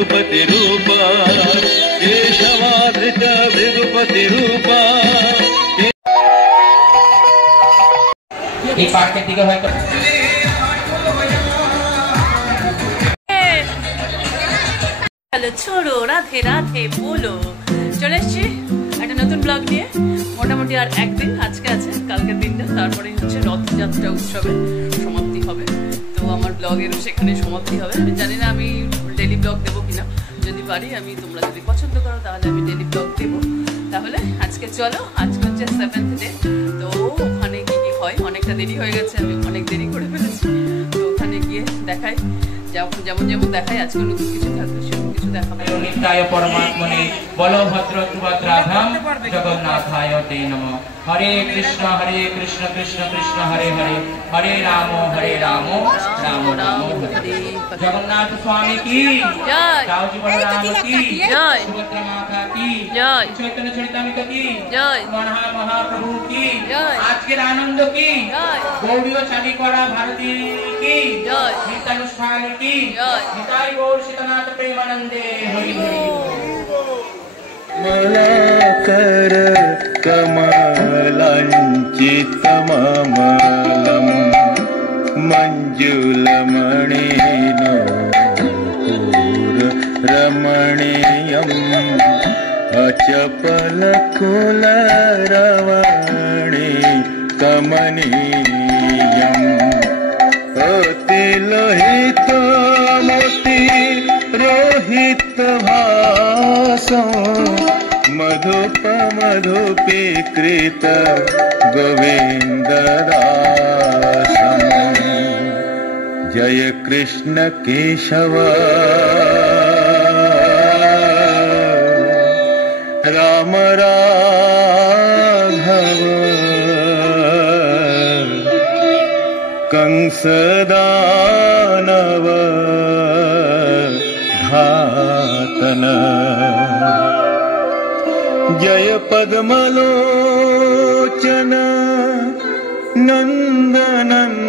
रघुपति रूपा केशवाधृत भृगुपति रूपा। এই পার্কের দিকে হয়তো হ্যালো ছোড়ো রাধে রাধে বলো চলে এসছি একটা নতুন ব্লগ নিয়ে। মোটামুটি আর একদিন আজকে আছে, কালকের দিনটা, তারপরে হচ্ছে রথযাত্রা উৎসবের সমাপ্তি হবে। তো আমার ব্লগেরও সেখানে সমাপ্তি হবে। আমি জানি না আমি ডেলি ব্লগ দেবো কিনা, যদি পারি আমি, তোমরা যদি পছন্দ করো তাহলে আমি ডেলি ব্লগ দেবো। তাহলে আজকে চলো, আজকে হচ্ছে 7th ডে। তো ওখানে কি কি হয়, অনেকটা দেরি হয়ে গেছে, আমি অনেক দেরি করে ফেলেছি। তো ওখানে গিয়ে দেখাই, যেমন যেমন দেখাই, আজকে নতুন কিছু থাকবে সেরকম কিছু দেখাবো। নিত্যায় পরমাত্মনে বলভদ্র সুভদ্রাভ্যাম জগন্নাথায় তে নমঃ। হরে কৃষ্ণ কৃষ্ণ কৃষ্ণ হরে হরে, হরে রাম রাম রাম হরে। জগন্নাথ স্বামী কি জয়, রাউজি বলরাম কি জয়, সুভদ্রা মাতা কি জয়, চৈতন্য চরিতামৃত কি জয়, মহাপ্রভু কি জয়, আজকের আনন্দ কি জয়, গৌড়ীয় চাঁদি করা ভারতী কি জয়, নিত্যানুষ্ঠান কি জয়, নিতাই গৌর সীতানাথ প্রেমানন্দে হরি হরি। मलाकर कमलाञ्चितममलं मञ्जुलमणिनो रमणीयम् अचपलकुलरवणी कमनीयम् अतिलोहितो मोती रोहित भासं मधुपीकृत गोविन्ददासम्। जय कृष्ण केशव राम राघव कंसदानव घातन। जय पद्मलोचन नन्दनन्दन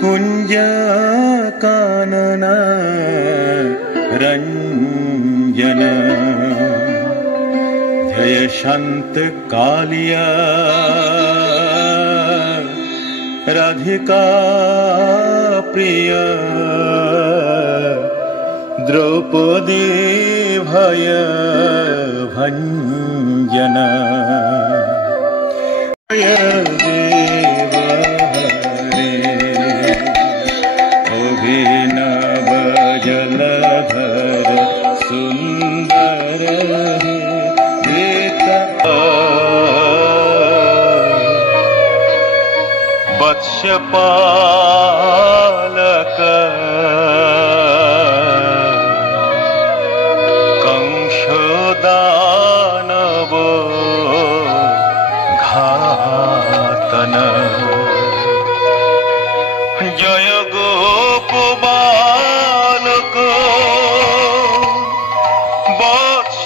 कुञ्ज कानन रञ्जन। जय शान्त कालिया राधिका प्रिय द्रौपदी भय भंजन। जय देव हरे अभिनव जलधर सुंदर वत्सपालक कंशोदानव घातन। जय गोप बालक वत्सपालक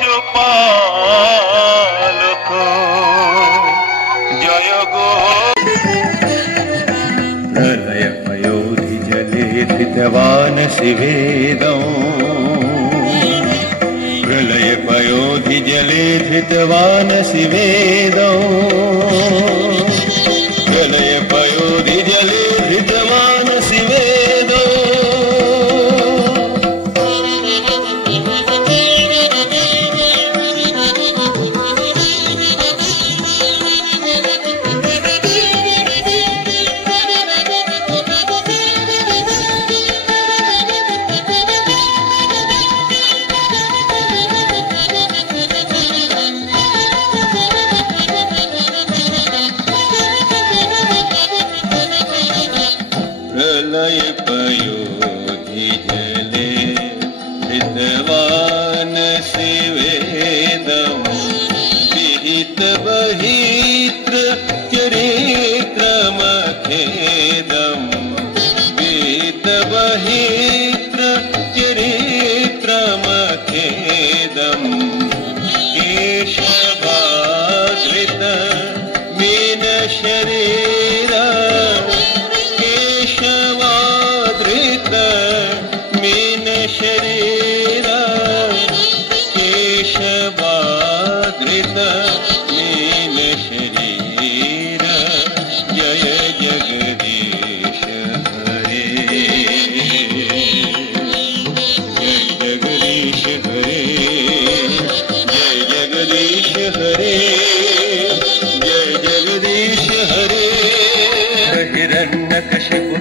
जय गो। प्रलय पयोधि जले धृतवान् शिवेदं, प्रलय पयोधि जले धृतवान् शिवेदं, प्रलय पयोधि जले धृतवान् शिवेदं।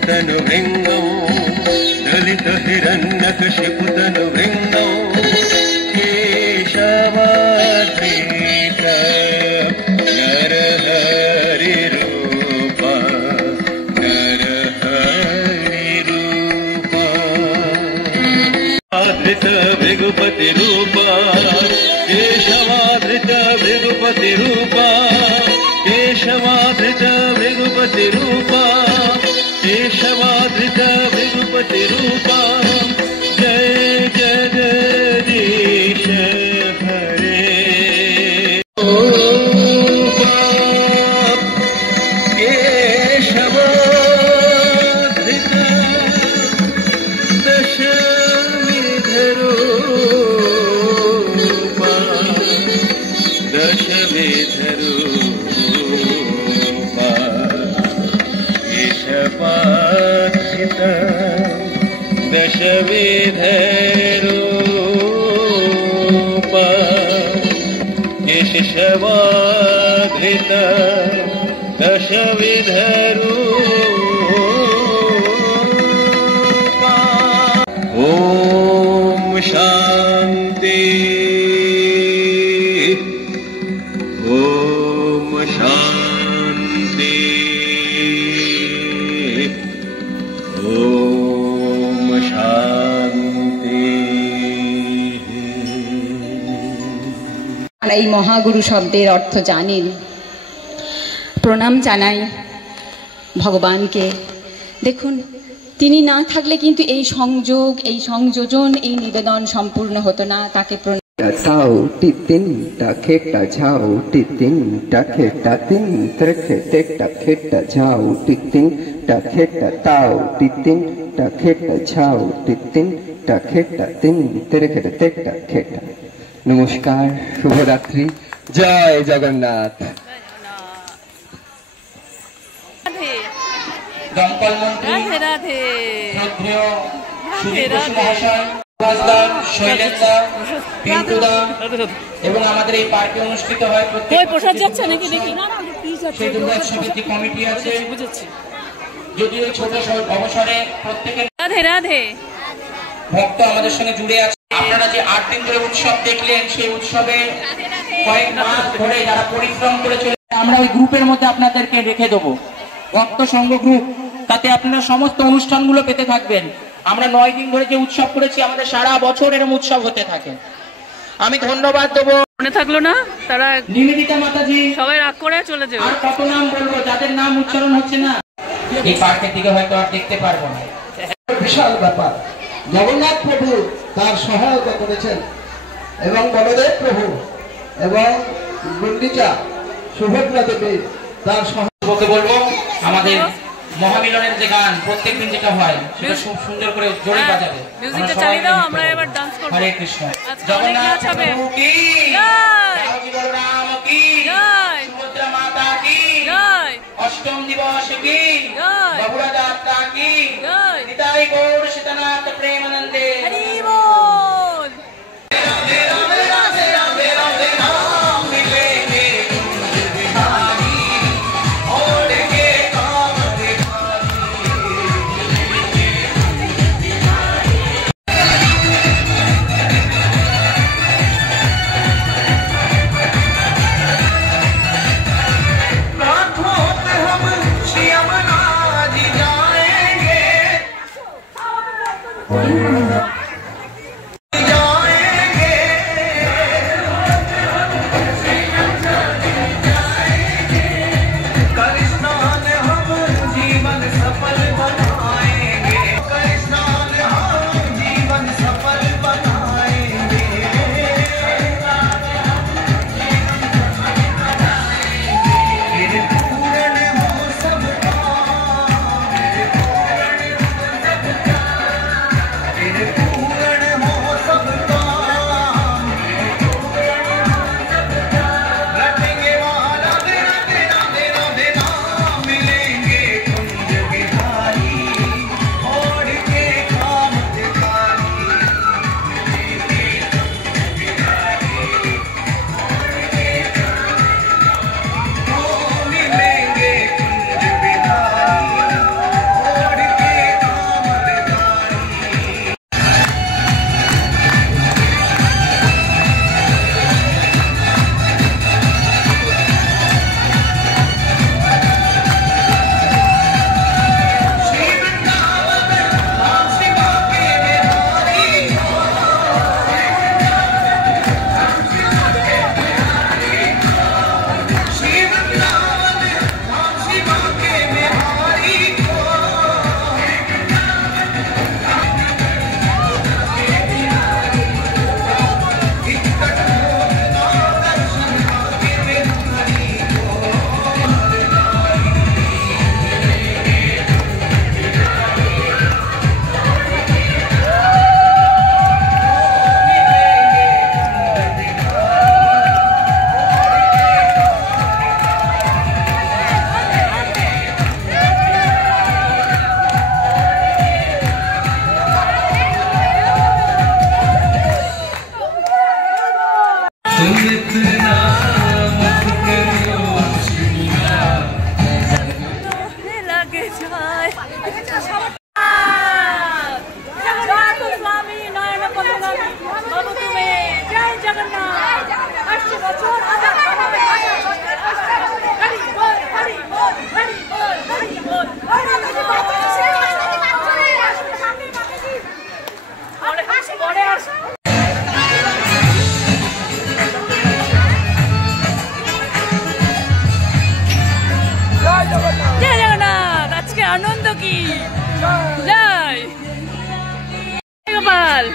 तनुभृङ्गौ दलितहिरण्यकशिपुतनुभृङ्गौ केशवाद्रित नरहरिरूपा नरहरिरूपा आधृत भृगुपतिरूपा केशवाधृत भृगुपतिरूपा केशवाधृत भृगुपतिरूपा केशवाधृत भृगुपतिरूपा जय जगदीश हरे केशवाधृत दशविधरूपा दशविधरूपा केशवाधृत दशविधरूपा केशवाधृत दशविधरूपा ॐ शान्ति ॐ शान्ति ॐ शान्ति এই মহাগুরু শব্দের অর্থ জানেন। প্রণাম জানাই ভগবানকে। দেখুন, তিনি না থাকলে কিন্তু এই সংযোগ, এই সংযোজন, এই নিবেদন সম্পূর্ণ হতো না। তাকে Tao ti tin ta khet ta chao ti tin ta khet ta tin trekhe tek ta khet ta chao ti tin ta khet ta tao ti tin ta khet ta chao ti tin ta khet ta tin trekhe tek ta khet ta। নমস্কার, শুভরাত্রি, জয় জগন্নাথ। দমকল মন্ত্রী রাধে রাধে শ্রদ্ধেয় সুদীপ বসু মহাশয়, শৈলেশদা, পিন্টুদা এবং আমাদের এই পার্কে অনুষ্ঠিত হয় প্রত্যেক প্রসাদ যাচ্ছে নাকি দেখি সেই দুর্গা সমিতি কমিটি আছে। যদিও ছোট অবসরে প্রত্যেকের রাধে রাধে ভক্ত আমাদের সঙ্গে জুড়ে আছে। আপনারা যে 8 দিন ধরে উৎসব দেখলেন, সেই উৎসবে কয়েক মাস ধরে যারা পরিশ্রম করে চলে, আমরা ওই গ্রুপের মধ্যে আপনাদেরকে রেখে দেবো, ভক্ত সংঘ গ্রুপ। তাতে আপনারা সমস্ত অনুষ্ঠানগুলো পেতে থাকবেন। আমরা 9 দিন ধরে যে উৎসব করেছি, আমাদের সারা বছর এরকম উৎসব হতে থাকে। আমি ধন্যবাদ দেবো, মনে থাকলো না তারা নিবেদিতা মাতাজি, সবাই রাগ করে চলে যাবে। আর কত নাম বলবো যাদের নাম উচ্চারণ হচ্ছে না, এই পার্কের দিকে হয়তো আর দেখতে পারবো না। বিশাল ব্যাপার। জগন্নাথ প্রভু তার সহায়তা করেছেন এবং বলদেব প্রভু এবং গুন্ডিচা সুভদ্রা দেবী তার সহায়তা বলবো। আমাদের মহামিলনের যে গান প্রত্যেকদিন যেটা হয়, সেটা খুব সুন্দর করে জোরে বাজাবে। মিউজিকটা চালিয়ে দাও, আমরা এবার ডান্স করব। হরে কৃষ্ণ। জগন্নাথ প্রভু কি জয়, বলরাম কি জয়, সুভদ্রা মাতা কি জয়, অষ্টম দিবস কি জয়, বাবুরা যাত্রা কি জয়, নিতাই গৌর সীতানাথ প্রেমানন্দে হরি বল। লাগে যায় স্বামী নয়ন পদ্মনাভী বাবু তুমি জয় জগন্নাথ 80 বছর হরি বল হরি বল হরি বল হরি বল পরে আস জয় জগন্নাথ আজকে আনন্দ কি জয় গোপাল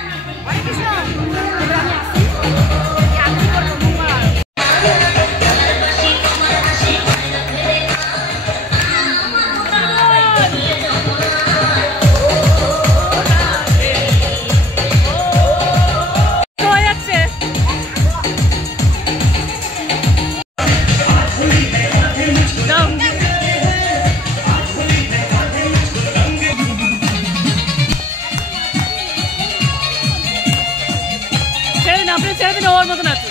আপনি ছেড়ে দিন ওর মতন আছে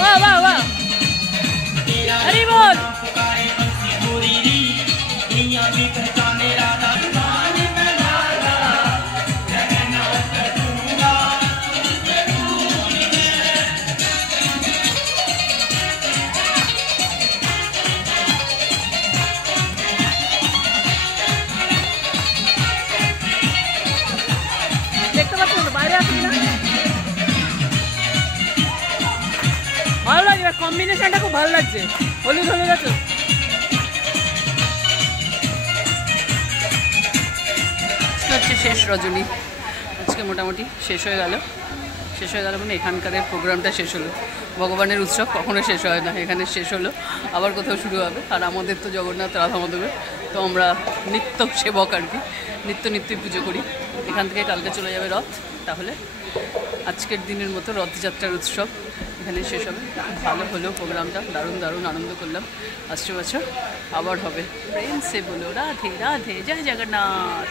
বাহ বাহ বাহ হরি বল দেখতে পাচ্ছেন বাইরে আসুন না ভালো লাগছে কম্বিনেশনটা খুব ভালো লাগছে হলুদ হলুদ আছে হচ্ছে শেষ রজনী আজকে মোটামুটি শেষ হয়ে গেল মানে এখানকার প্রোগ্রামটা শেষ হলো ভগবানের উৎসব কখনো শেষ হয় না এখানে শেষ হলো আবার কোথাও শুরু হবে আর আমাদের তো জগন্নাথ রাধা মাধবের তো আমরা নিত্য সেবক আর কি নিত্যই পুজো করি এখান থেকে কালকে চলে যাবে রথ তাহলে আজকের দিনের মতো রথযাত্রার উৎসব এখানে শেষ হবে ভালো হলো প্রোগ্রামটা দারুণ আনন্দ করলাম আসছে বছর আবার হবে প্রেম সে বলো রাধে রাধে জয় জগন্নাথ।